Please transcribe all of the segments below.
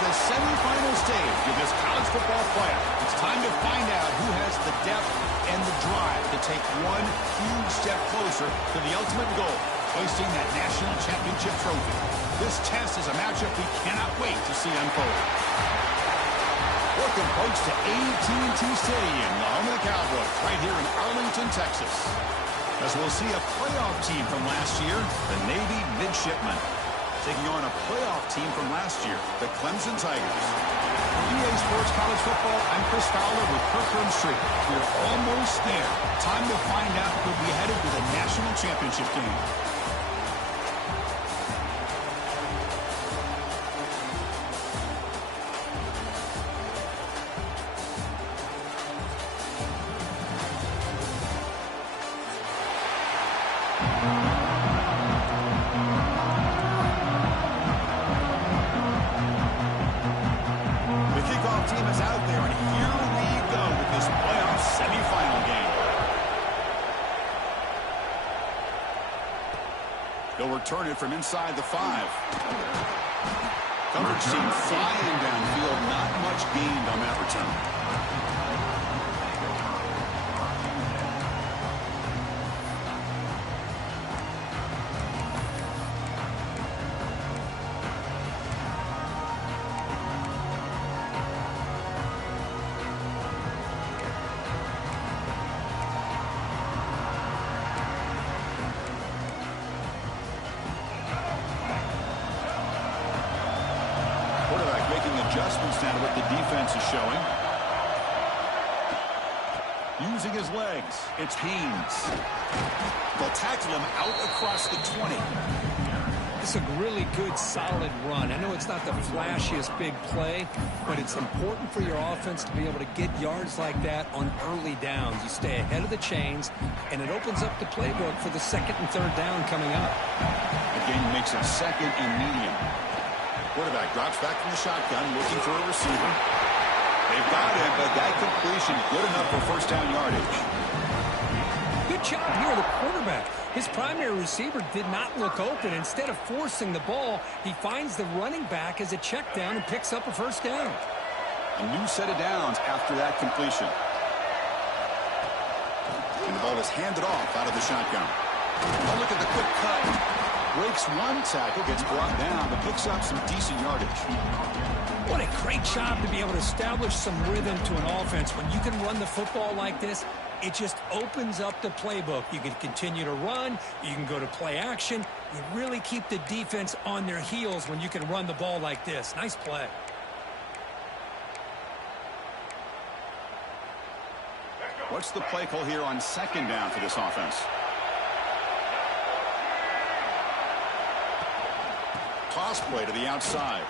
the semifinal stage of this college football playoff. It's time to find out who has the depth and the drive to take one huge step closer to the ultimate goal, hoisting that national championship trophy. This test is a matchup we cannot wait to see unfold. Welcome, folks, to AT&T Stadium, the home of the Cowboys, right here in Arlington, Texas. As we'll see a playoff team from last year, the Navy Midshipmen, taking on a playoff team from last year, the Clemson Tigers. For EA Sports College Football, I'm Chris Fowler with Kirk Herbstreit. We're almost there. Time to find out who'll be headed to the national championship game. They'll return it from inside the 5. Coverage team flying downfield. Not much gained on that return. Adjustments now to what the defense is showing. Using his legs, it's Haynes. They'll tackle him out across the 20. It's a really good, solid run. I know it's not the flashiest big play, but it's important for your offense to be able to get yards like that on early downs. You stay ahead of the chains, and it opens up the playbook for the second and third down coming up. Again, he makes it second and medium. Quarterback drops back from the shotgun, looking for a receiver. They've got him, but that completion good enough for first down yardage. Good job here, the quarterback. His primary receiver did not look open. Instead of forcing the ball, he finds the running back as a check down and picks up a first down. A new set of downs after that completion. And the ball is handed off out of the shotgun. Oh, look at the quick cut. Breaks one tackle, gets brought down, but picks up some decent yardage. What a great job to be able to establish some rhythm to an offense. When you can run the football like this, it just opens up the playbook. You can continue to run. You can go to play action. You really keep the defense on their heels when you can run the ball like this. Nice play. What's the play call here on second down for this offense? Toss play to the outside.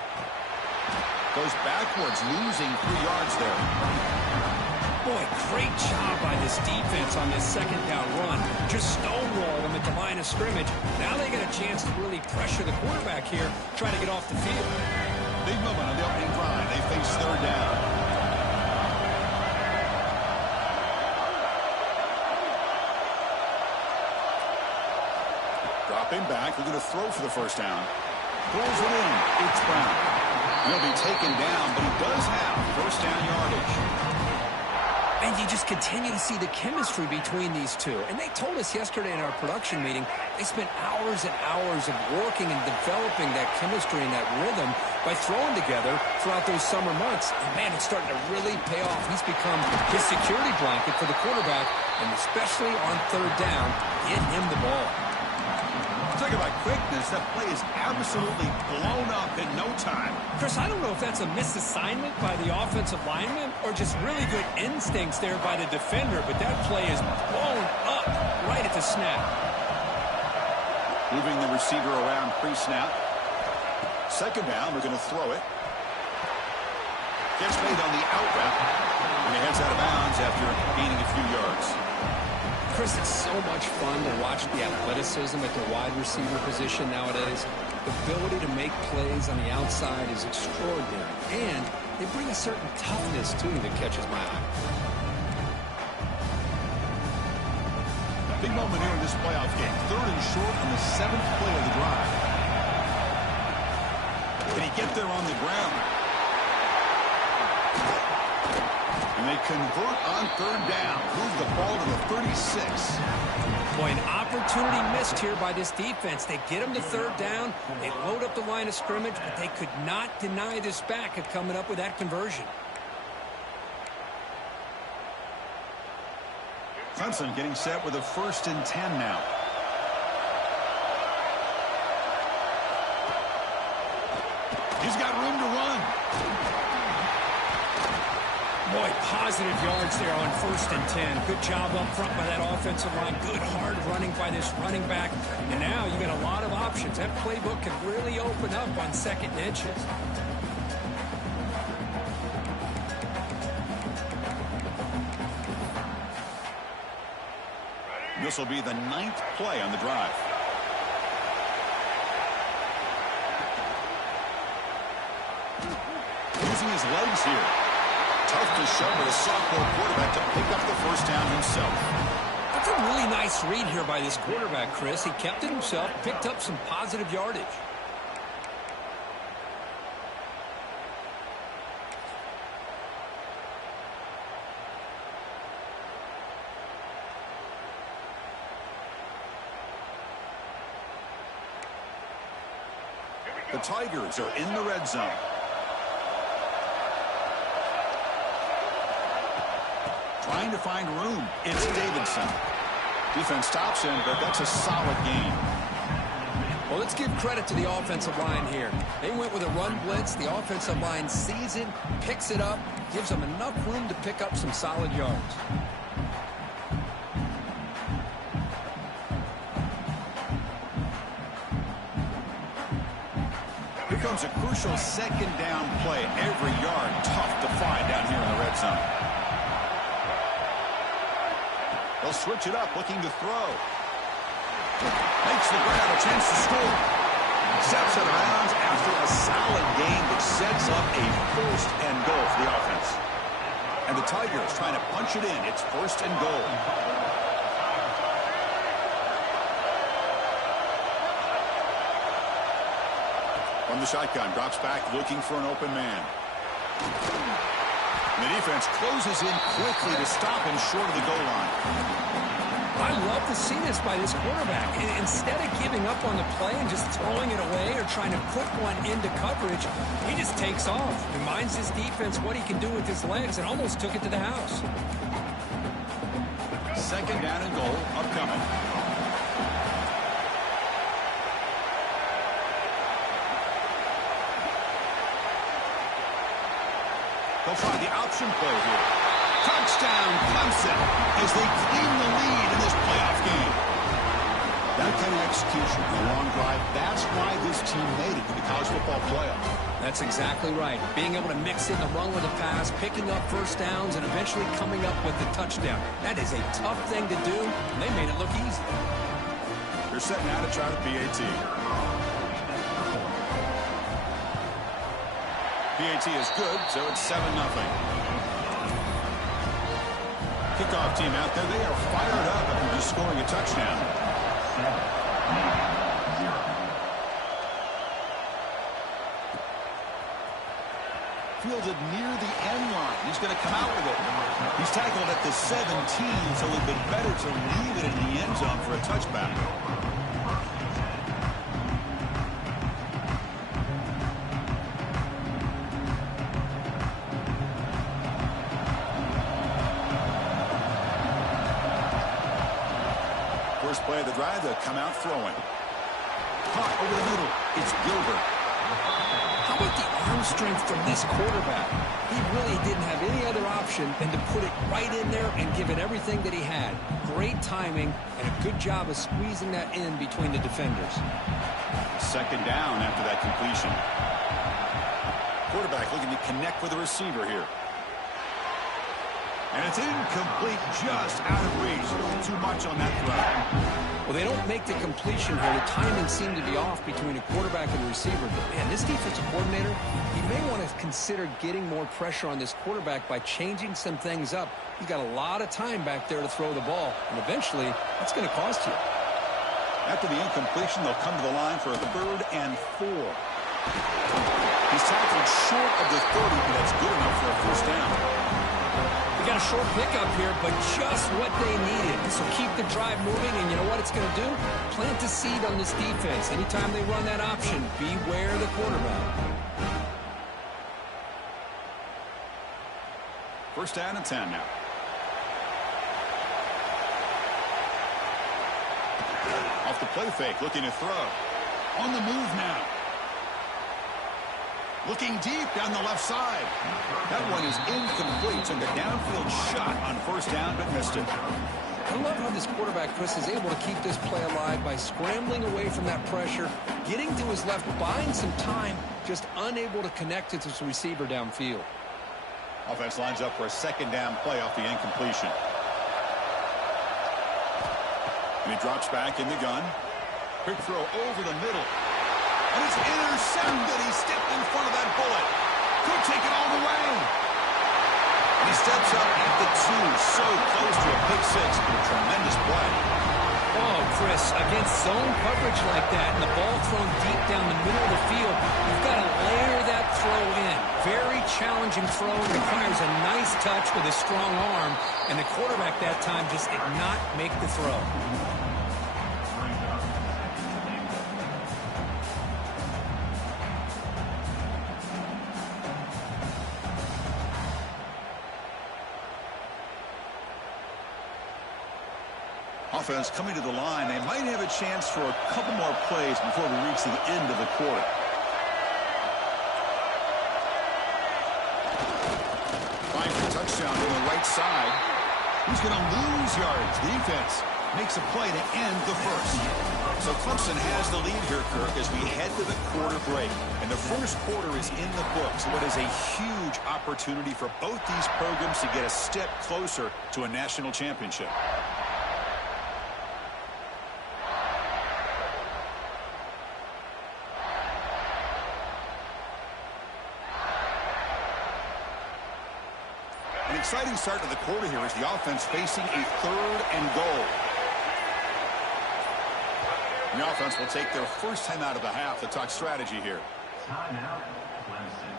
Goes backwards, losing 3 yards there. Boy, great job by this defense on this second down run. Just stonewall them at the line of scrimmage. Now they get a chance to really pressure the quarterback here, try to get off the field. Big moment on the opening drive. They face third down. Dropping back. They're going to throw for the first down. Pulls it in. It's Brown. He'll be taken down, but he does have first down yardage. And you just continue to see the chemistry between these two. And they told us yesterday in our production meeting, they spent hours and hours of working and developing that chemistry and that rhythm by throwing together throughout those summer months. And man, it's starting to really pay off. He's become his security blanket for the quarterback, and especially on third down, get him the ball. Talk about quickness. That play is absolutely blown up in no time. Chris, I don't know if that's a misassignment by the offensive lineman or just really good instincts there by the defender, but that play is blown up right at the snap. Moving the receiver around pre-snap. Second down, we're going to throw it. Gets made on the out route, and he heads out of bounds after gaining a few yards. Chris, it's so much fun to watch the athleticism at the wide receiver position nowadays. The ability to make plays on the outside is extraordinary, and they bring a certain toughness, too, that catches my eye. Big moment here in this playoff game. Third and short on the 7th play of the drive. Can he get there on the ground? And they convert on third down. Move the ball to the 36. Boy, an opportunity missed here by this defense. They get them to third down. They load up the line of scrimmage, but they could not deny this back of coming up with that conversion. Clemson getting set with a 1st and 10 now. He's got room to run. Boy, positive yards there on 1st and 10. Good job up front by that offensive line. Good hard running by this running back. And now you got a lot of options. That playbook can really open up on 2nd and inches. This will be the 9th play on the drive. Using his legs here. Tough to show with a sophomore quarterback to pick up the 1st down himself. That's a really nice read here by this quarterback, Chris. He kept it himself, picked up some positive yardage. The Tigers are in the red zone. Trying to find room. It's Davidson. Defense stops him, but that's a solid gain. Well, let's give credit to the offensive line here. They went with a run blitz. The offensive line sees it, picks it up, gives them enough room to pick up some solid yards. Here comes a crucial 2nd down play. Every yard tough to find down here in the red zone. They'll switch it up, looking to throw. Makes the grab, a chance to score. Steps it around after a solid gain that sets up a 1st and goal for the offense. And the Tigers trying to punch it in. It's 1st and goal. From the shotgun, drops back, looking for an open man. And the defense closes in quickly to stop him short of the goal line. I love to see this by this quarterback. Instead of giving up on the play and just throwing it away or trying to put one into coverage, he just takes off. Reminds his defense what he can do with his legs and almost took it to the house. 2nd down and goal, upcoming. They'll try the option play here. Touchdown, Clemson, as they claim the lead in this playoff game. That kind of execution, the long drive, that's why this team made it to the college football playoff. That's exactly right. Being able to mix in the run with a pass, picking up 1st downs, and eventually coming up with the touchdown. That is a tough thing to do, and they made it look easy. They're setting out to try the PAT. PAT is good, so it's 7-0. Kickoff team out there, they are fired up after just scoring a touchdown. Fielded near the end line. He's going to come out with it. He's tackled at the 17, so it would have been better to leave it in the end zone for a touchback. First play of the drive, they'll come out throwing. Caught over the middle. It's Gilbert. How about the arm strength from this quarterback? He really didn't have any other option than to put it right in there and give it everything that he had. Great timing and a good job of squeezing that in between the defenders. 2nd down after that completion. Quarterback looking to connect with the receiver here. And it's incomplete, just out of reach. Too much on that throw. Well, they don't make the completion here. The timing seemed to be off between a quarterback and a receiver. But, man, this defensive coordinator, he may want to consider getting more pressure on this quarterback by changing some things up. He's got a lot of time back there to throw the ball, and eventually that's going to cost you. After the incompletion, they'll come to the line for a 3rd and 4. He's tackled short of the 30, but that's good enough for a 1st down. They got a short pickup here, but just what they needed. So keep the drive moving, and you know what it's going to do? Plant a seed on this defense. Anytime they run that option, beware the quarterback. First down and 10 now. Off the play fake, looking to throw. On the move now. Looking deep down the left side. That one is incomplete. Took a downfield shot on first down, but missed it. I love how this quarterback, Chris, is able to keep this play alive by scrambling away from that pressure, getting to his left, buying some time, just unable to connect it to his receiver downfield. Offense lines up for a second down play off the incompletion. And he drops back in the gun. Quick throw over the middle. And it's intercepted. He stepped in front of that bullet. Could take it all the way. And he steps up at the 2. So close to a pick six. A tremendous play. Oh, Chris, against zone coverage like that and the ball thrown deep down the middle of the field, you've got to layer that throw in. Very challenging throw. Requires a nice touch with a strong arm. And the quarterback that time just did not make the throw. Offense coming to the line. They might have a chance for a couple more plays before we reach the end of the quarter. Find for touchdown to the right side. Who's going to lose yards? The defense makes a play to end the first. So Clemson has the lead here, Kirk, as we head to the quarter break. And the first quarter is in the books. What is a huge opportunity for both these programs to get a step closer to a national championship. An exciting start to the quarter here as the offense facing a 3rd and goal. And the offense will take their first time out of the half to talk strategy here. Timeout, Clemson.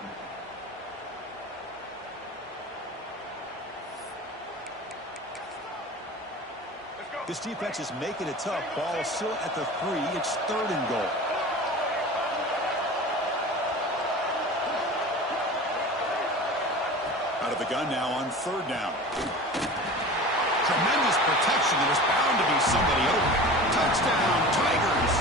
This defense is making it tough. Ball still at the 3. It's 3rd and goal. Out of the gun now on 3rd down. Tremendous protection. There was bound to be somebody open. Touchdown, Tigers.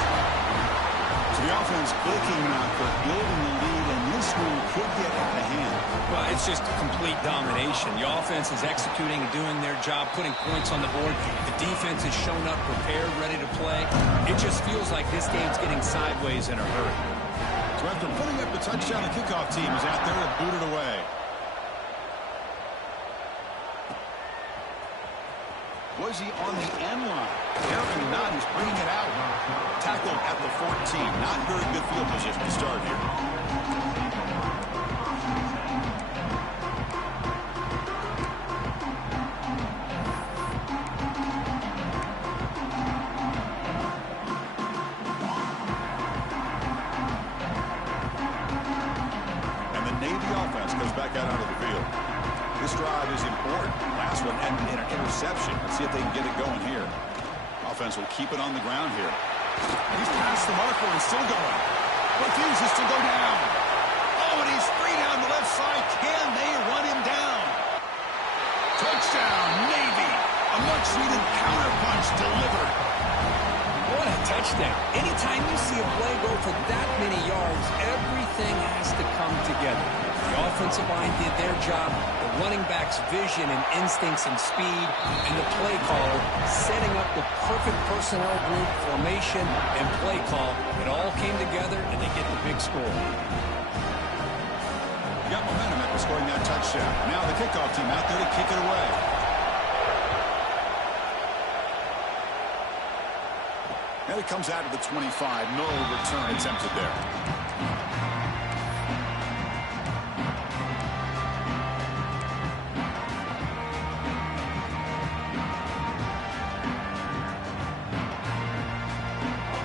So the offense clicking now for building the lead, and this one could get out of hand. Well, it's just complete domination. The offense is executing and doing their job, putting points on the board. The defense has shown up prepared, ready to play. It just feels like this game's getting sideways in a hurry. So after putting up the touchdown, the kickoff team is out there to boot it away. Was he on the end line? Apparently not. He's bringing it out. Tackled at the 14. Not very good field position to start here. And the Navy offense goes back out onto the field. This drive is important. Last one ended in an interception. Let's see if they can get it going here. Offense will keep it on the ground here. He's past the marker and still going. Refuses to go down. Oh, and he's free down the left side. Can they run him down? Touchdown, Navy. A much-needed counterpunch delivered. What a touchdown. Anytime you see a play go for that many yards, everything has to come together. The offensive line did their job, the running back's vision and instincts and speed, and the play caller setting up the perfect personnel group, formation, and play call. It all came together, and they get the big score. You got momentum after scoring that touchdown. Now the kickoff team out there to kick it away. And it comes out of the 25. No return attempted there.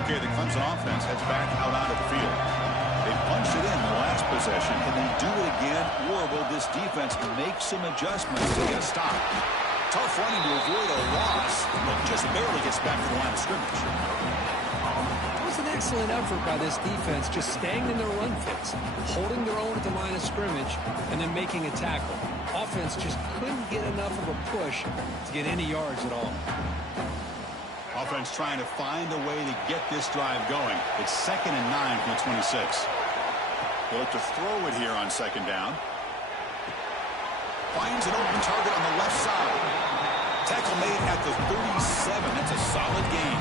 Okay, the Clemson offense heads back out onto the field. They punched it in the last possession. Can they do it again, or will this defense make some adjustments to get a stop? Tough running to avoid a loss, but just barely gets back to the line of scrimmage. It was an excellent effort by this defense, just staying in their run fits, holding their own at the line of scrimmage, and then making a tackle. Offense just couldn't get enough of a push to get any yards at all. Offense trying to find a way to get this drive going. It's 2nd and 9 from the 26. They'll look to throw it here on 2nd down. Finds an open target on the left side. Tackle made at the 37. That's a solid gain.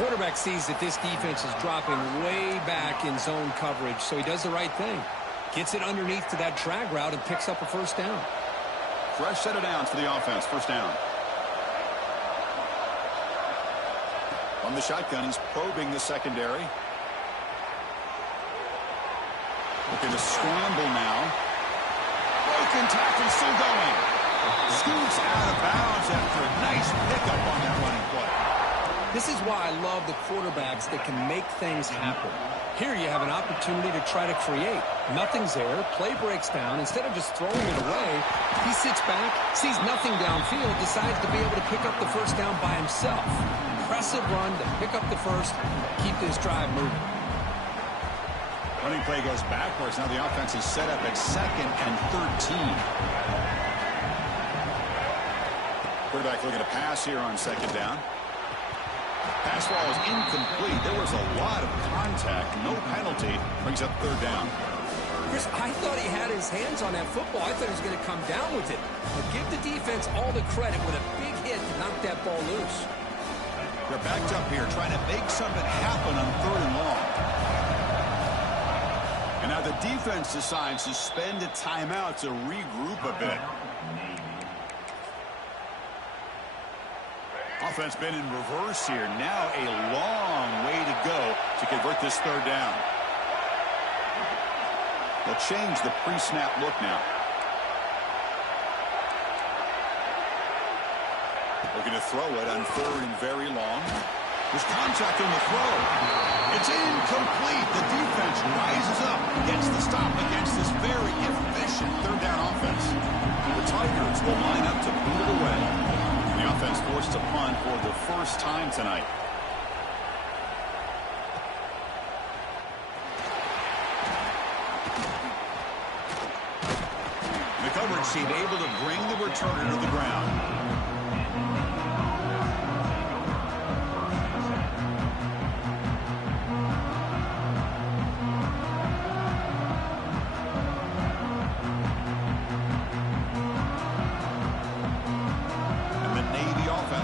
Quarterback sees that this defense is dropping way back in zone coverage, so he does the right thing. Gets it underneath to that drag route and picks up a 1st down. Fresh set of downs for the offense. 1st down. On the shotgun, he's probing the secondary. Looking to scramble now. Broken tackle, still going. Scoots out of bounds after a nice pickup on that running play. This is why I love the quarterbacks that can make things happen. Here you have an opportunity to try to create. Nothing's there. Play breaks down. Instead of just throwing it away, he sits back, sees nothing downfield, decides to be able to pick up the 1st down by himself. Impressive run to pick up the 1st, keep this drive moving. Running play goes backwards. Now the offense is set up at 2nd and 13. Quarterback looking to pass here on 2nd down. Pass ball is incomplete. There was a lot of contact. No penalty. Brings up 3rd down. Chris, I thought he had his hands on that football. I thought he was going to come down with it. But give the defense all the credit with a big hit to knock that ball loose. They're backed up here trying to make something happen on 3rd and long. And now the defense decides to spend a timeout to regroup a bit. Offense been in reverse here. Now a long way to go to convert this 3rd down. They'll change the pre-snap look now. Looking to throw it on 3rd and very long. There's contact on the throw. It's incomplete. The defense rises up, gets the stop against this very efficient 3rd down offense. The Tigers will line up to boot it away. The offense forced to punt for the 1st time tonight. The coverage team able to bring the returner to the ground.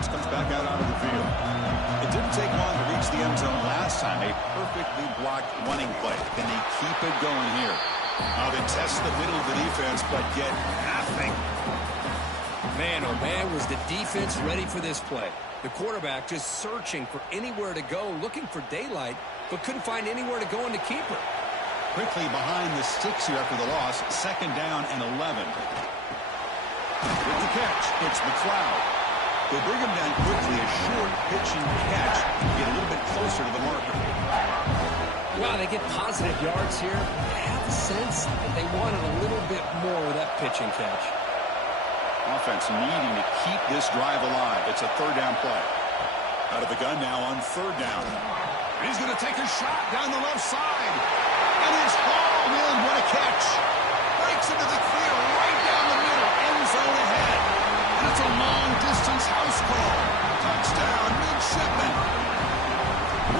Comes back out onto the field. It didn't take long to reach the end zone last time. A perfectly blocked running play. Can they keep it going here? They test the middle of the defense, but get nothing. Man, oh man, was the defense ready for this play. The quarterback just searching for anywhere to go, looking for daylight, but couldn't find anywhere to go in the keeper. Quickly behind the sticks here after the loss. 2nd down and 11. With the catch, it's McLeod. They bring him down quickly, a short pitch and catch to get a little bit closer to the marker. Wow, they get positive yards here. I have a sense that they wanted a little bit more of that pitch and catch. Offense needing to keep this drive alive. It's a 3rd down play. Out of the gun now on 3rd down. And he's going to take a shot down the left side. And it's hauled in. What a catch. Breaks into the clear right down the middle. End zone ahead. And it's a long-distance house call. Touchdown, Midshipman.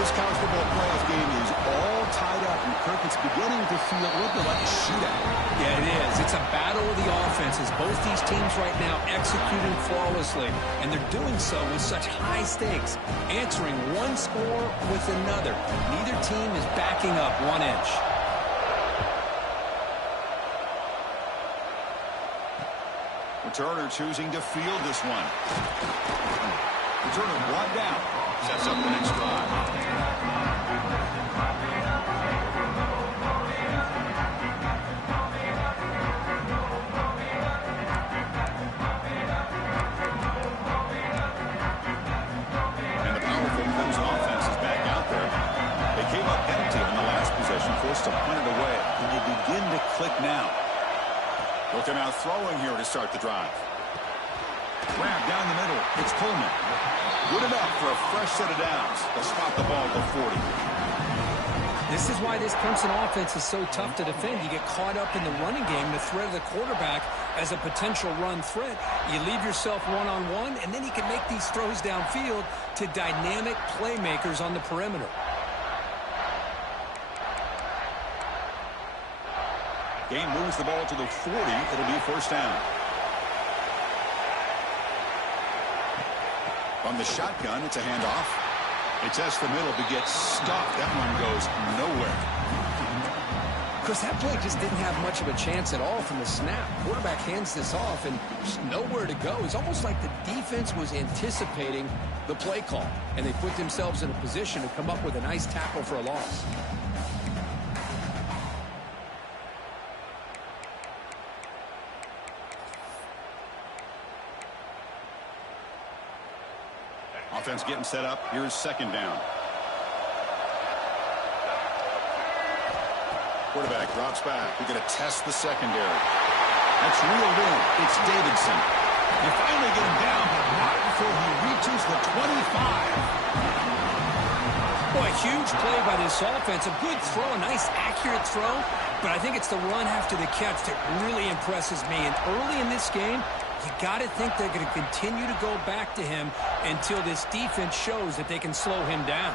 This college football playoff game is all tied up, and Kirk, it's beginning to feel a little bit like a shootout. Yeah, it is. It's a battle of the offenses. Both these teams right now executing flawlessly, and they're doing so with such high stakes, answering one score with another. Neither team is backing up 1 inch. Returner choosing to field this one. Returner brought down. Sets up the next drive. And the powerful Clemson offense is back out there. They came up empty on the last possession. and forced to punt it away. And they begin to click now. Looking out throwing here to start the drive. Grab down the middle. It's Coleman. Good enough for a fresh set of downs. They'll spot the ball at the 40. This is why this Clemson offense is so tough to defend. You get caught up in the running game, the threat of the quarterback as a potential run threat. You leave yourself one-on-one, and then you can make these throws downfield to dynamic playmakers on the perimeter. Gain moves the ball to the 40. It'll be first down. From the shotgun, it's a handoff. It tests the middle, but gets stuffed. That one goes nowhere. Chris, that play just didn't have much of a chance at all from the snap. Quarterback hands this off, and just nowhere to go. It's almost like the defense was anticipating the play call, and they put themselves in a position to come up with a nice tackle for a loss. Offense getting set up. Here's second down. Quarterback drops back. We're going to test the secondary. That's reeled in. It's Davidson. You finally get him down, but not before he reaches the 25. Boy, huge play by this offense. A good throw, a nice accurate throw. But I think it's the run after the catch that really impresses me. And early in this game, you got to think they're going to continue to go back to him until this defense shows that they can slow him down.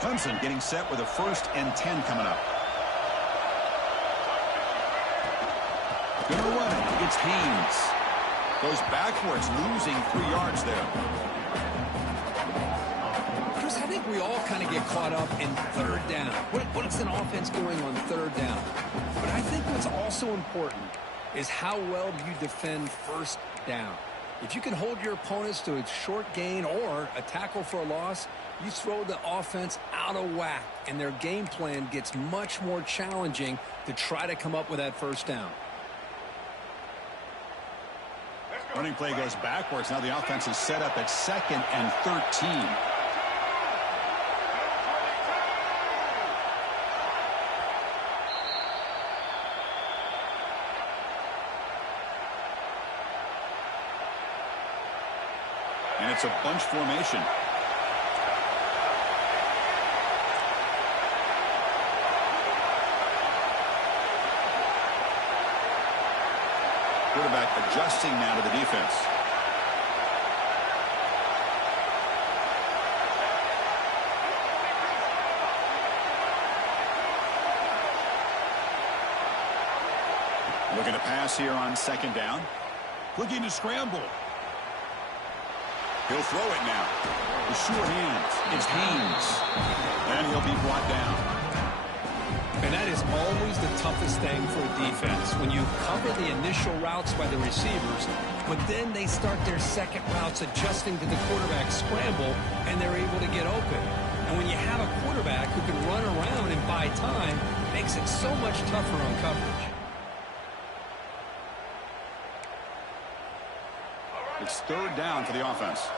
Clemson getting set with a 1st and 10 coming up. Gonna run it. It's Haynes. Goes backwards, losing 3 yards there. Chris, I think we all kind of get caught up in third down. What is an offense doing on third down? But I think what's also important is how well do you defend first down. If you can hold your opponents to a short gain or a tackle for a loss, you throw the offense out of whack, and their game plan gets much more challenging to try to come up with that first down. Running play goes backwards. Now the offense is set up at 2nd and 13. And it's a bunch formation. Quarterback adjusting now to the defense. Looking to pass here on 2nd down. Looking to scramble. He'll throw it now. The sure hands. It's Haynes. And he'll be brought down. And that is always the toughest thing for a defense, when you cover the initial routes by the receivers, but then they start their second routes adjusting to the quarterback scramble, and they're able to get open. And when you have a quarterback who can run around and buy time, it makes it so much tougher on coverage. It's 3rd down for the offense.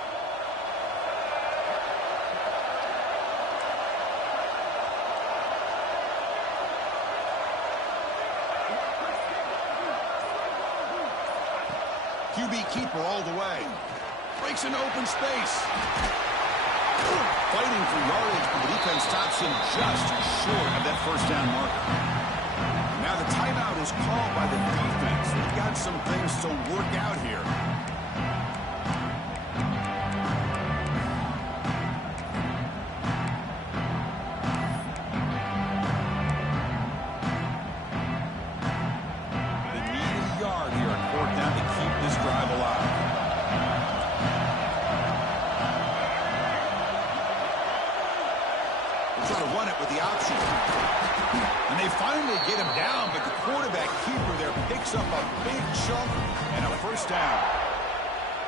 QB keeper all the way. Breaks into open space. Fighting for yardage, but the defense stops him just short of that first down marker. Now the timeout is called by the defense. They've got some things to work out here.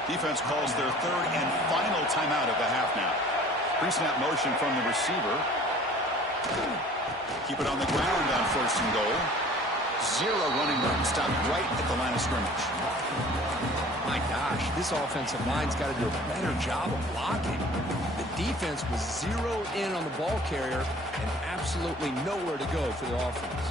Defense calls their 3rd and final timeout of the half now. Pre-snap motion from the receiver. Keep it on the ground on 1st and goal. 0 running room. Stopped right at the line of scrimmage. My God. gosh, this offensive line's got to do a better job of blocking. The defense was zeroed in on the ball carrier and absolutely nowhere to go for the offense.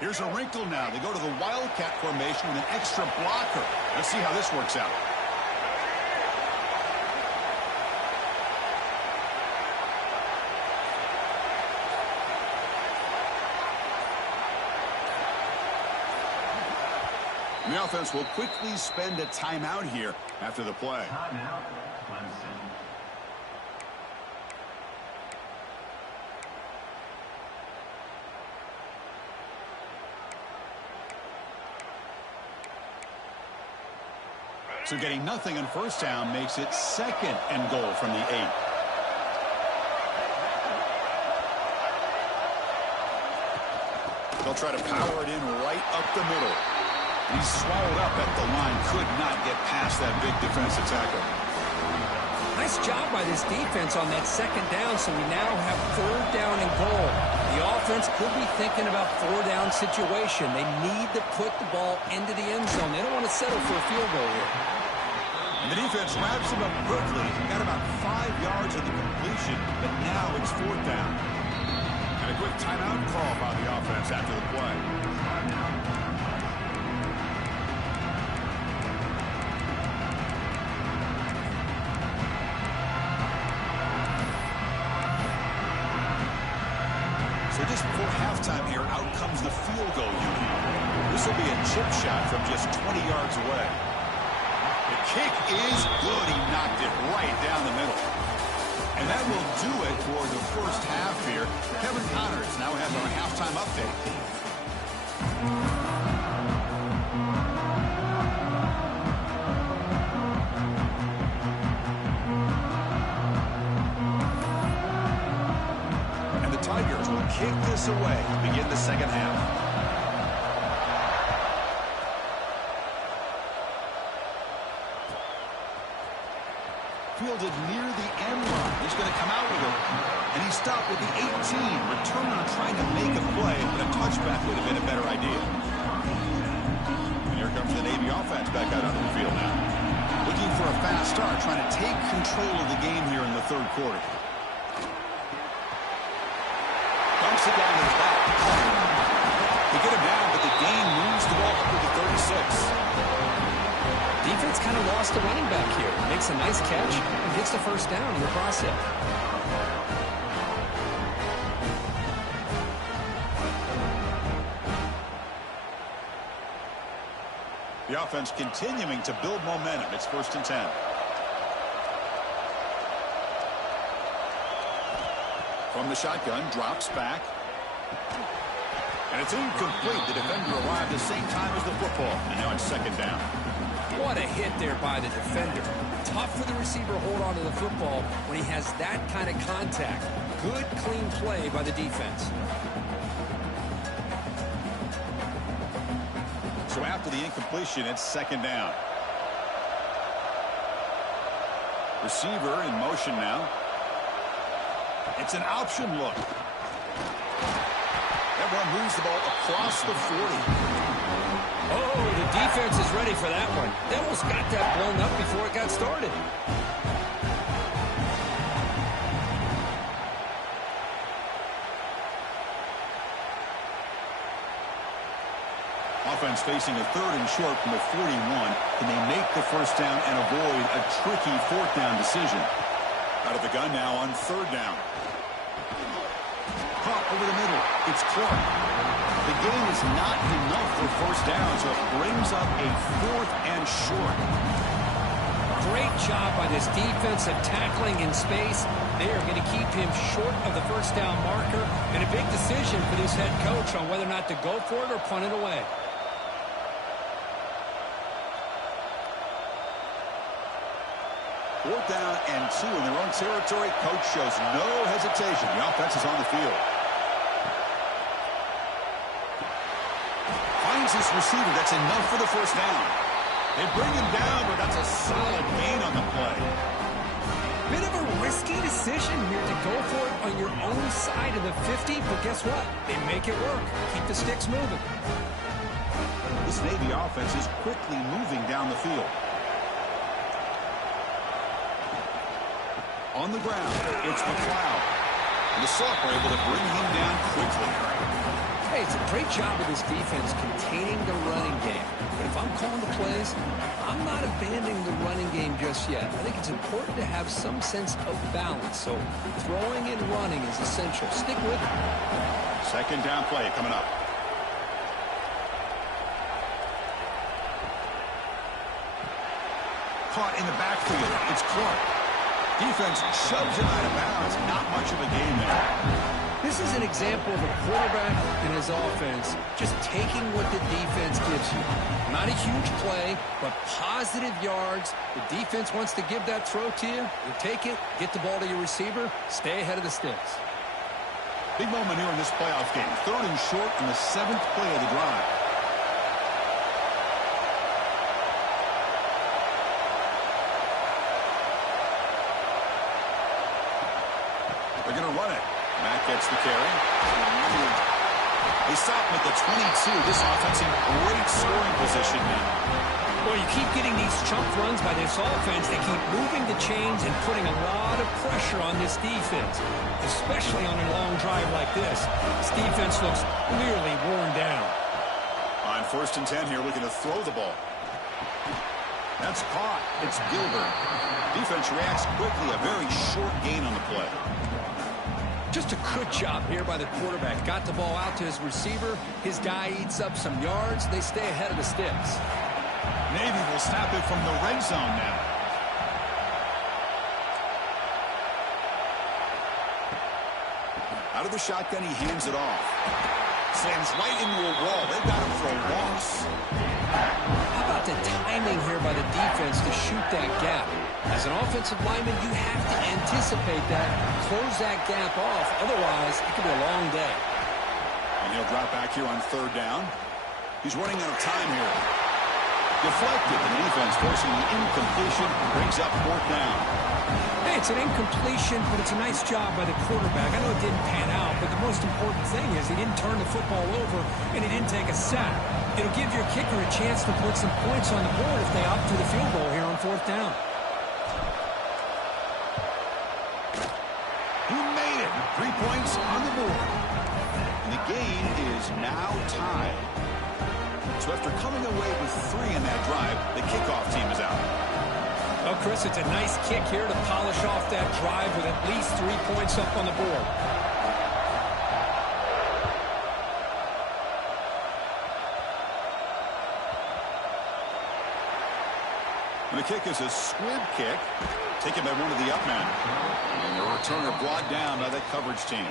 Here's a wrinkle now. They go to the Wildcat formation with an extra blocker. Let's see how this works out. The offense will quickly spend a timeout here after the play. Timeout, Clemson. So getting nothing on first down makes it 2nd and goal from the 8. They'll try to power it in right up the middle. He's swallowed up at the line. Could not get past that big defensive tackle. Nice job by this defense on that 2nd down, so we now have 3rd down and goal. The offense could be thinking about 4-down situation. They need to put the ball into the end zone. They don't want to settle for a field goal here. And the defense wraps him up quickly. Got about 5 yards of the completion, but now it's 4th down. And a quick timeout call by the offense after the play. So just before halftime here, out comes the field goal unit. This will be a chip shot from just 20 yards away. The kick is good. He knocked it right down the middle. And that will do it for the first half here. Kevin Connors now has our halftime update. And the Tigers will kick this away to begin the second half. Fielded near the end line. He's going to come out with it. And he stopped with the 18. Returner trying to make a play, but a touchback would have been a better idea. And here comes the Navy offense back out onto the field now. Looking for a fast start, trying to take control of the game here in the 3rd quarter. Dumps it down to his back. They get him down, but the game moves the ball up to the 36. Defense kind of lost the running back here. Makes a nice catch and gets the first down in the process. The offense continuing to build momentum. It's 1st and 10. From the shotgun, drops back. And it's incomplete. The defender arrived the same time as the football. And now it's 2nd down. What a hit there by the defender. Tough for the receiver to hold on to the football when he has that kind of contact. Good, clean play by the defense. So after the incompletion, it's 2nd down. Receiver in motion now. It's an option look. Everyone moves the ball across the 40. Oh, the defense is ready for that one. They almost got that blown up before it got started. Offense facing a 3rd and short from the 41. Can they make the first down and avoid a tricky 4th down decision? Out of the gun now on 3rd down. Caught over the middle. It's Clark. The gain is not enough for first down, so it brings up a 4th and short. Great job by this defensive tackling in space. They are going to keep him short of the first down marker, and a big decision for this head coach on whether or not to go for it or punt it away. Fourth down and 2 in their own territory. Coach shows no hesitation. The offense is on the field. Finds his receiver. That's enough for the first down. They bring him down, but that's a solid gain on the play. Bit of a risky decision here to go for it on your own side of the 50, but guess what? They make it work. Keep the sticks moving. This Navy offense is quickly moving down the field. On the ground, it's McLeod. And the Sox are able to bring him down quickly. Hey, it's a great job of this defense containing the running game. But if I'm calling the plays, I'm not abandoning the running game just yet. I think it's important to have some sense of balance. So throwing and running is essential. Stick with it. Second down play coming up. Caught in the backfield. It's Clark. Defense shoves him out of bounds. Not much of a gain there. This is an example of a quarterback and his offense just taking what the defense gives you. Not a huge play, but positive yards. The defense wants to give that throw to you. You take it, get the ball to your receiver, stay ahead of the sticks. Big moment here in this playoff game. 3rd and short in the 7th play of the drive. They're going to run it. Matt gets the carry. They stop him at the 22. This offense in great scoring position now. Well, you keep getting these chunk runs by this offense. They keep moving the chains and putting a lot of pressure on this defense, especially on a long drive like this. This defense looks clearly worn down. On 1st and 10 here, looking to throw the ball. That's caught. It's Gilbert. Defense reacts quickly. A very short gain on the play. Just a good job here by the quarterback. Got the ball out to his receiver. His guy eats up some yards. They stay ahead of the sticks. Navy will snap it from the red zone now. Out of the shotgun, he hands it off. Slams right into a wall. They've got him for a loss. How about the timing here by the defense to shoot that gap? As an offensive lineman, you have to anticipate that, close that gap off. Otherwise, it could be a long day. And he'll drop back here on 3rd down. He's running out of time here. Deflected. The defense forcing the incompletion. Brings up 4th down. Hey, it's an incompletion, but it's a nice job by the quarterback. I know it didn't pan out, but the most important thing is he didn't turn the football over and he didn't take a sack. It'll give your kicker a chance to put some points on the board if they opt for the field goal here on 4th down. He made it. 3 points on the board. And the game is now tied. So after coming away with 3 in that drive, the kickoff team is out. Well, Chris, it's a nice kick here to polish off that drive with at least 3 points up on the board. And the kick is a squib kick, taken by one of the up men. And the returner brought down by that coverage team.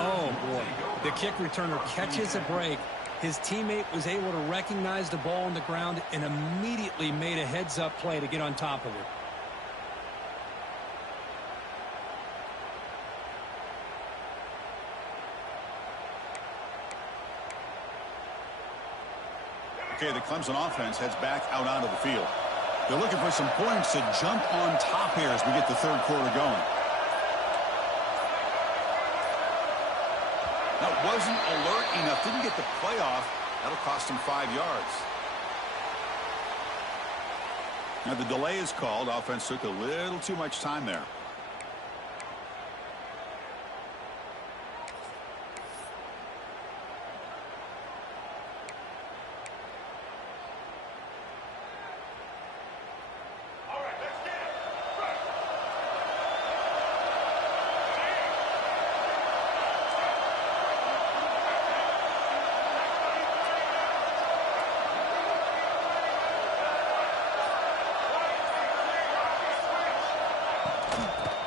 Oh, boy. The kick returner catches a break. His teammate was able to recognize the ball on the ground and immediately made a heads-up play to get on top of it. Okay, the Clemson offense heads back out onto the field. They're looking for some points to jump on top here as we get the 3rd quarter going. That wasn't alert enough. Didn't get the play off. That'll cost him 5 yards. Now the delay is called. Offense took a little too much time there.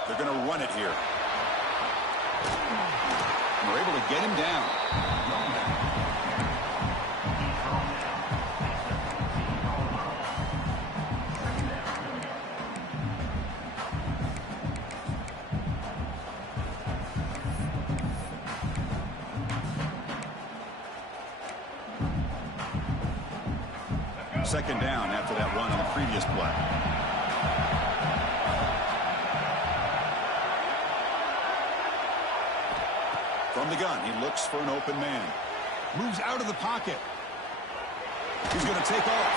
They're going to run it here. And we're able to get him down. Second down after that run on the previous play. From the gun, he looks for an open man. Moves out of the pocket. He's going to take off.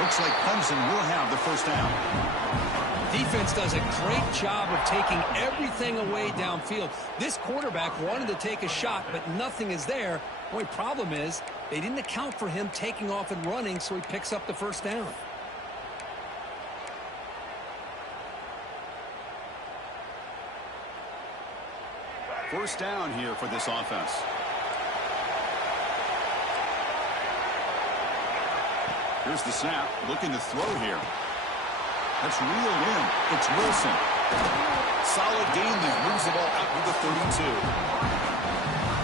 Looks like Clemson will have the first down. Defense does a great job of taking everything away downfield. This quarterback wanted to take a shot, but nothing is there. The only problem is they didn't account for him taking off and running, so he picks up the first down. First down here for this offense. Here's the snap, looking to throw here. That's reeled in. It's Wilson. Solid gain there. Moves the ball out to the 32.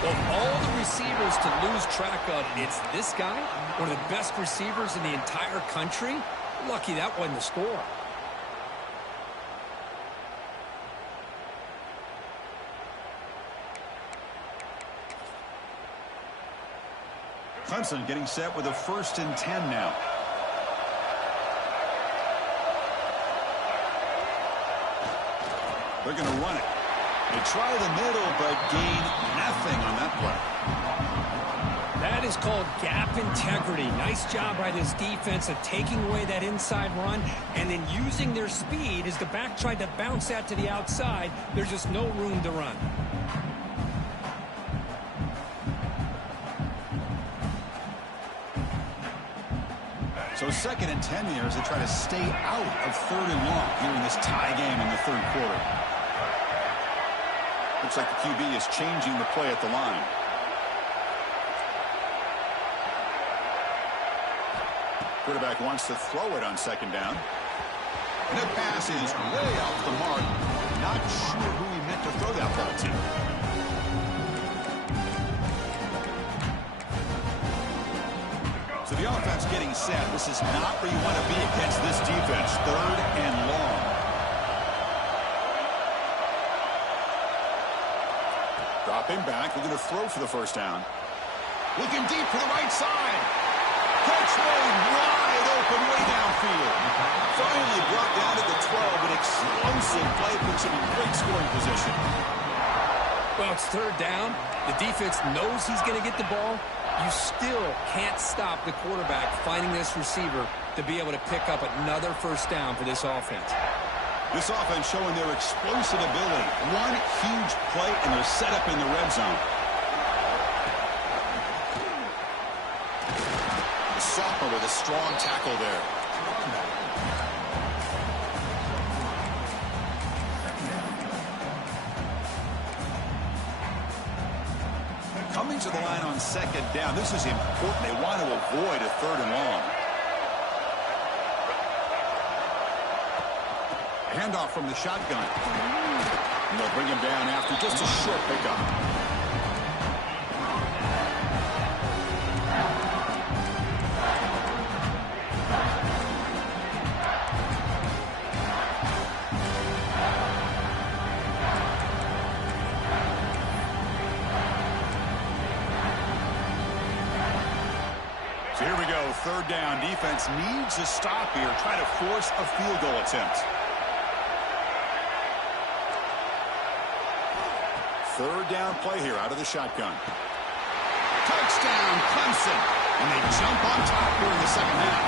Well, all the receivers to lose track of, it's this guy, one of the best receivers in the entire country. Lucky that wasn't the score. Clemson getting set with a 1st and 10 now. They're going to run it. They try the middle, but gain nothing on that play. That is called gap integrity. Nice job by this defense of taking away that inside run and then using their speed as the back tried to bounce that to the outside. There's just no room to run. So 2nd and 10 here as they try to stay out of 3rd and long here in this tie game in the 3rd quarter. Looks like the QB is changing the play at the line. Quarterback wants to throw it on 2nd down. And that pass is way off the mark. Not sure who he meant to throw that ball to. So the offense getting set. This is not where you want to be against this defense. 3rd and long. Dropping back. We're going to throw for the first down. Looking deep for the right side. Catch made wide open way downfield. Finally brought down to the 12. An explosive play puts him in great scoring position. Well, it's 3rd down. The defense knows he's going to get the ball. You still can't stop the quarterback finding this receiver to be able to pick up another first down for this offense. This offense showing their explosive ability. One huge play, and they're set up in the red zone. The sophomore with a strong tackle there. Coming to the line on 2nd down. This is important. They want to avoid a 3rd and long. Handoff from the shotgun. And they'll bring him down after just a short pickup. So here we go, 3rd down. Defense needs a stop here. Try to force a field goal attempt. 3rd down play here out of the shotgun. Touchdown, Clemson. And they jump on top here in the 2nd half.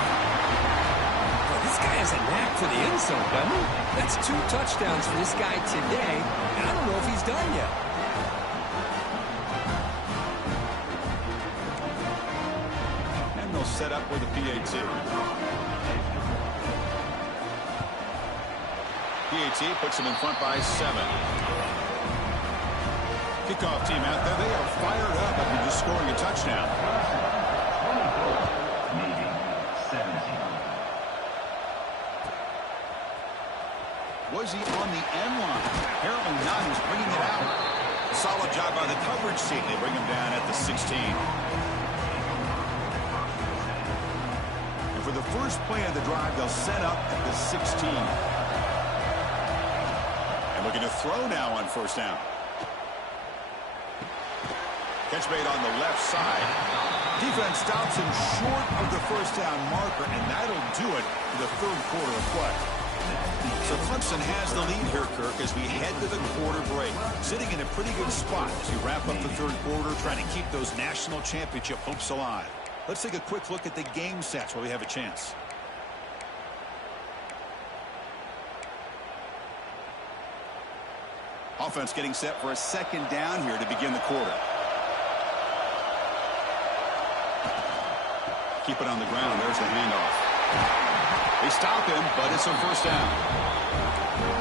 Well, this guy has a knack for the end zone, doesn't he? That's 2 touchdowns for this guy today, and I don't know if he's done yet. And they'll set up with a PAT. PAT puts them in front by 7. Kickoff team out there. They are fired up after just scoring a touchdown. Navy 17. Was he on the end line? Apparently not. He's bringing it out. Solid job by the coverage team. They bring him down at the 16. And for the first play of the drive, they'll set up at the 16. And looking to throw now on 1st down. Catch made on the left side. Defense stops him short of the first down marker, and that'll do it for the third quarter of play. So Clemson has the lead here, Kirk, as we head to the quarter break. Sitting in a pretty good spot as we wrap up the third quarter, trying to keep those national championship hopes alive. Let's take a quick look at the game stats while we have a chance. Offense getting set for a second down here to begin the quarter. Keep it on the ground. There's the handoff. They stop him, but it's a first down.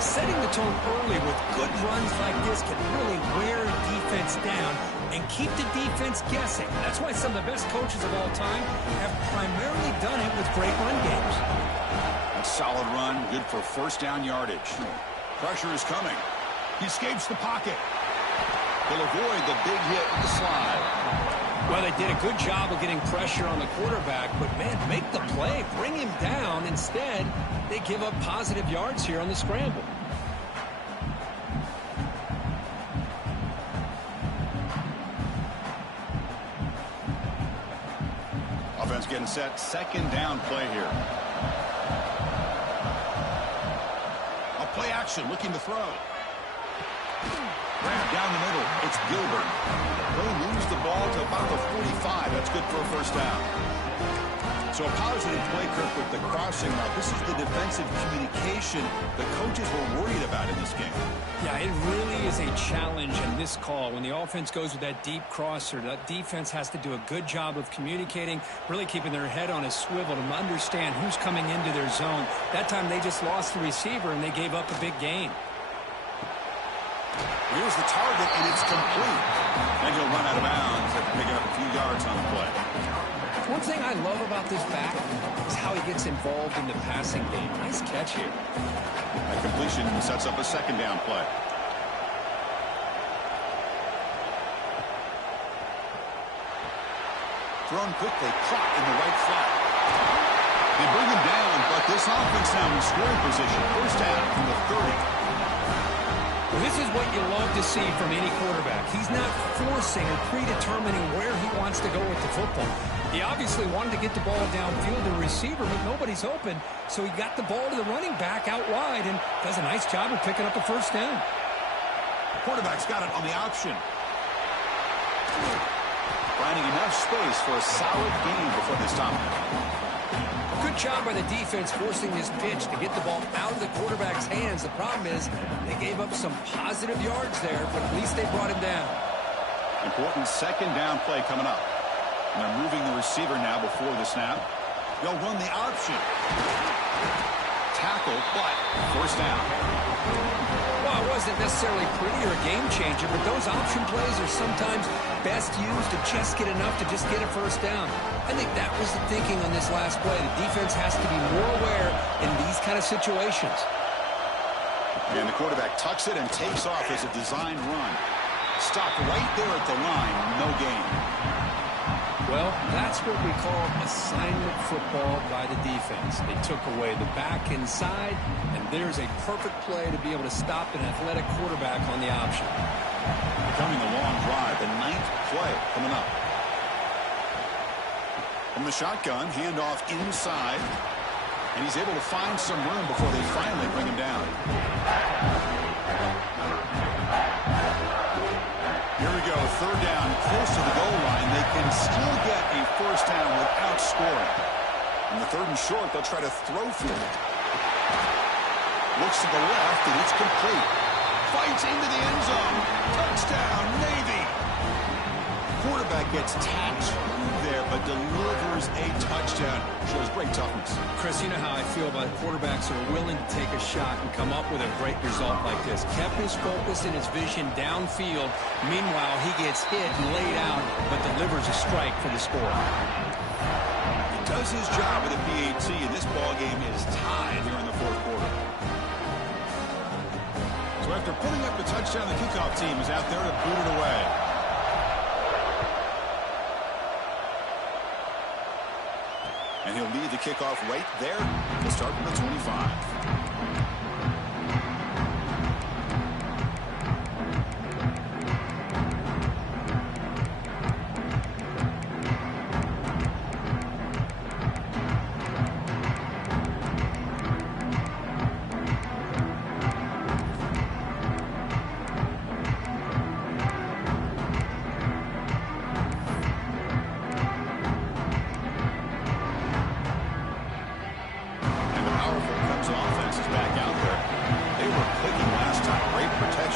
Setting the tone early with good runs like this can really wear a defense down and keep the defense guessing. That's why some of the best coaches of all time have primarily done it with great run games. A solid run, good for first down yardage. Pressure is coming. He escapes the pocket. He'll avoid the big hit with the slide. Well, they did a good job of getting pressure on the quarterback, but, man, make the play. Bring him down. Instead, they give up positive yards here on the scramble. Offense getting set. Second down play here. A play action looking to throw. Down the middle, it's Gilbert. They lose the ball to about the 45. That's good for a first down. So a positive play, Kirk, with the crossing route. This is the defensive communication the coaches were worried about in this game. Yeah, it really is a challenge in this call. When the offense goes with that deep crosser, that defense has to do a good job of communicating, really keeping their head on a swivel to understand who's coming into their zone. That time they just lost the receiver and they gave up a big gain. Here's the target, and it's complete. And he'll run out of bounds after picking up a few yards on the play. One thing I love about this back is how he gets involved in the passing game. Nice catch here. That completion sets up a second down play. Thrown quickly, caught in the right flat. They bring him down, but this offense now in scoring position. First down from the 30. Well, this is what you love to see from any quarterback. He's not forcing or predetermining where he wants to go with the football. He obviously wanted to get the ball downfield to the receiver, but nobody's open, so he got the ball to the running back out wide and does a nice job of picking up a first down. The quarterback's got it on the option. Finding enough space for a solid gain before they stop him. Good job by the defense forcing this pitch to get the ball out of the quarterback's hands. The problem is they gave up some positive yards there, but at least they brought him down. Important second down play coming up. And they're moving the receiver now before the snap. They'll run the option. Tackle, but first down. Well, it wasn't necessarily pretty or a game changer, but those option plays are sometimes best used to just get enough to just get a first down. I think that was the thinking on this last play. The defense has to be more aware in these kind of situations. And the quarterback tucks it and takes off as a designed run. Stopped right there at the line, no gain. Well, that's what we call assignment football by the defense. They took away the back inside, and there's a perfect play to be able to stop an athletic quarterback on the option. Becoming a long drive, the 9th play coming up. From the shotgun, handoff inside, and he's able to find some room before they finally bring him down. Here we go, third down, close to the goal line. They can still get a first down without scoring. On the third and short, they'll try to throw for it. Looks to the left, and it's complete. Fights into the end zone. Touchdown, Navy. Quarterback gets tapped there, but delivers a touchdown. Shows great toughness. Chris, you know how I feel about quarterbacks that are willing to take a shot and come up with a great result like this. Kept his focus and his vision downfield. Meanwhile, he gets hit and laid out, but delivers a strike for the score. He does his job with a PAT, and this ball game is tied here in the fourth quarter. So after putting up the touchdown, the kickoff team is out there to boot it away. And he'll lead the kickoff right there. He'll start from the 25.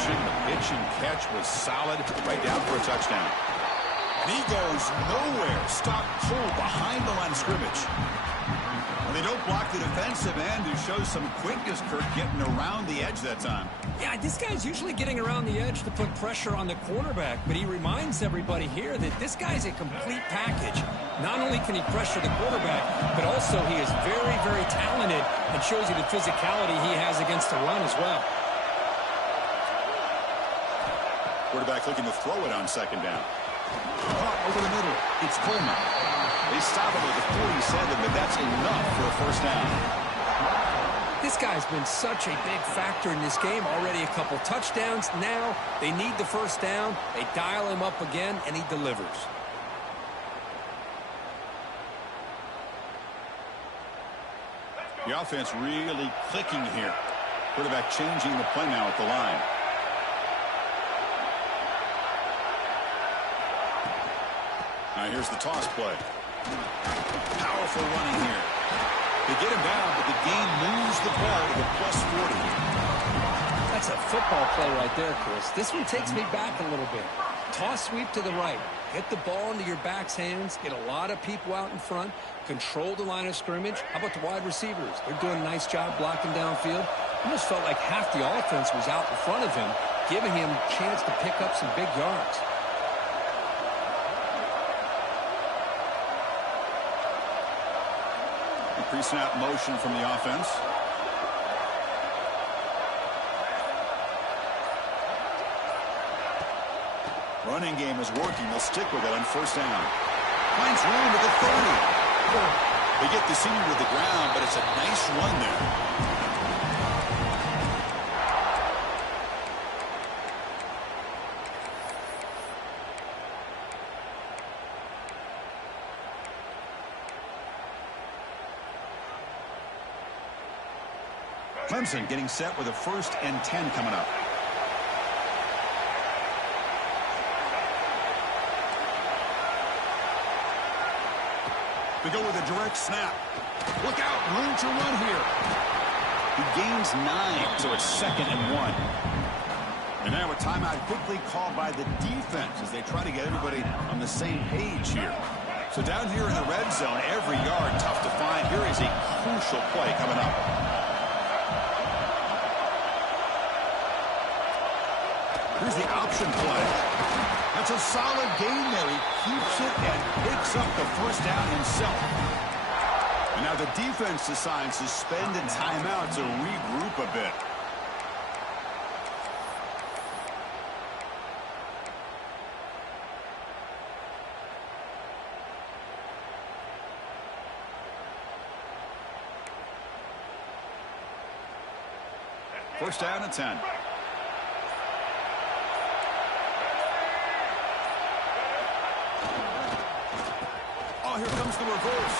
motion. The pitch and catch was solid. Right down for a touchdown. And he goes nowhere. Stopped cold behind the line of scrimmage. Well, they don't block the defensive end, who shows some quickness, Kirk, getting around the edge that time. Yeah, this guy's usually getting around the edge to put pressure on the quarterback, but he reminds everybody here that this guy's a complete package. Not only can he pressure the quarterback, but also he is very, very talented and shows you the physicality he has against the run as well. Quarterback looking to throw it on second down. Caught over the middle. It's Coleman. They stop him at the 47, but that's enough for a first down. This guy's been such a big factor in this game. Already a couple touchdowns. Now they need the first down. They dial him up again, and he delivers. The offense really clicking here. Quarterback changing the play now at the line. Now here's the toss play. Powerful running here. They get him down, but the gain moves the ball to the +40. That's a football play right there, Chris. This one takes me back a little bit. Toss sweep to the right. Get the ball into your back's hands. Get a lot of people out in front. Control the line of scrimmage. How about the wide receivers? They're doing a nice job blocking downfield. Almost felt like half the offense was out in front of him, giving him a chance to pick up some big yards. Pre-snap motion from the offense. Running game is working. They'll stick with it on first down. Finds room at the 30. They get the senior to the ground, but it's a nice run there. Clemson getting set with a 1st and 10 coming up. We go with a direct snap. Look out, room to run here. He gains 9, so it's 2nd and 1. And now a timeout quickly called by the defense as they try to get everybody on the same page here. So down here in the red zone, every yard tough to find. Here is a crucial play coming up. Here's the option play. That's a solid gain there. He keeps it and picks up the first down himself. And now the defense decides to spend a timeout to regroup a bit. First down and 10. Oh, here comes the reverse.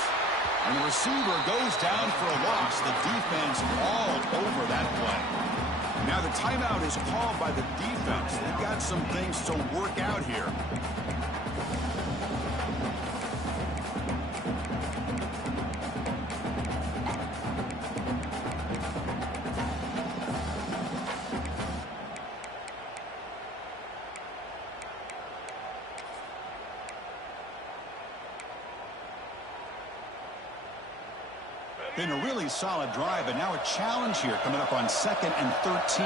And the receiver goes down for a loss. The defense all over that play. Now the timeout is called by the defense. They've got some things to work out here. Been a really solid drive, but now a challenge here coming up on 2nd and 13.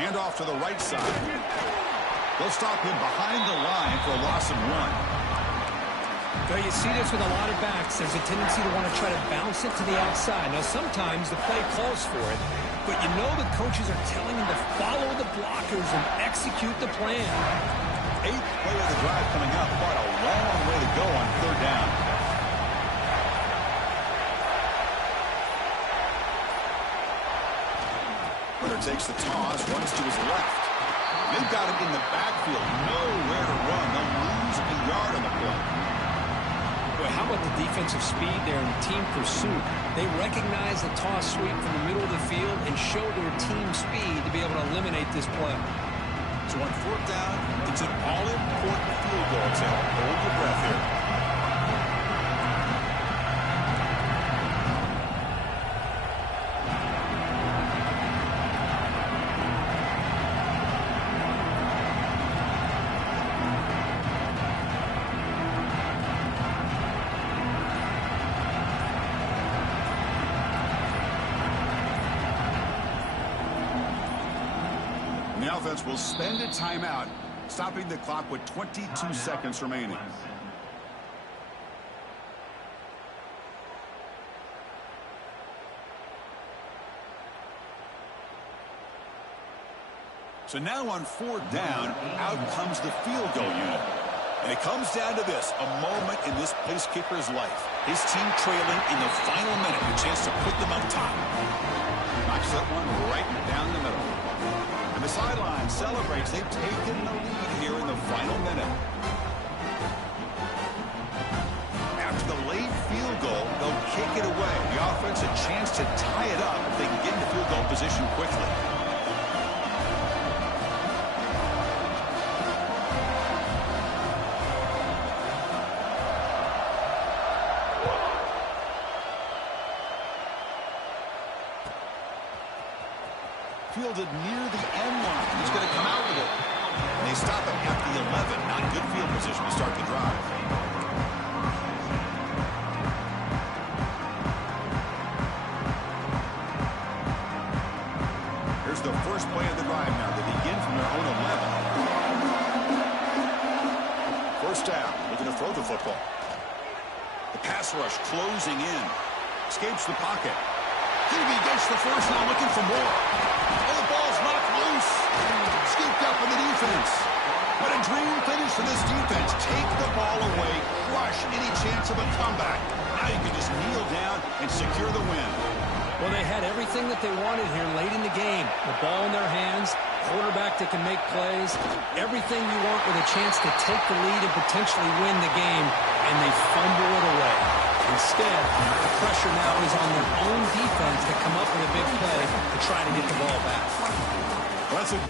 Hand off to the right side. They'll stop him behind the line for a loss of 1. Well, you see this with a lot of backs. There's a tendency to want to try to bounce it to the outside. Now, sometimes the play calls for it, but you know the coaches are telling him to follow the blockers and execute the plan. 8th play of the drive coming up, but a long way to go on 3rd down. Winner takes the toss, runs to his left. They've got him in the backfield, nowhere to run. They'll lose a yard on the play. Boy, how about the defensive speed there in team pursuit? They recognize the toss sweep from the middle of the field and show their team speed to be able to eliminate this play. So on 4th down, it's an all-important field goal. So hold your breath here. offense will spend a timeout, stopping the clock with 22 seconds remaining. So now on 4th down, out comes the field goal unit. And it comes down to this, a moment in this place kicker's life. His team trailing in the final minute, a chance to put them up top. Knocks that one right down the middle. And the sideline celebrates. They've taken the lead here in the final minute. After the late field goal, they'll kick it away. The offense a chance to tie it up if they can get into field goal position quickly. Fielded near the end line. He's going to come out with it. And they stop him at the 11. Not good field position to start the drive. Here's the first play of the drive now. They begin from their own 11. First down. Looking to throw the football. The pass rush closing in. Escapes the pocket. Higbee gets the first now, looking for more. Oh, the ball's knocked loose. Scooped up in the defense. What a dream finish for this defense. Take the ball away, crush any chance of a comeback. Now you can just kneel down and secure the win. Well, they had everything that they wanted here late in the game. The ball in their hands, quarterback that can make plays, everything you want with a chance to take the lead and potentially win the game, and they fumble it away. Instead, the pressure now is on their own defense to come up with a big play to try to get the ball back. Well, that's a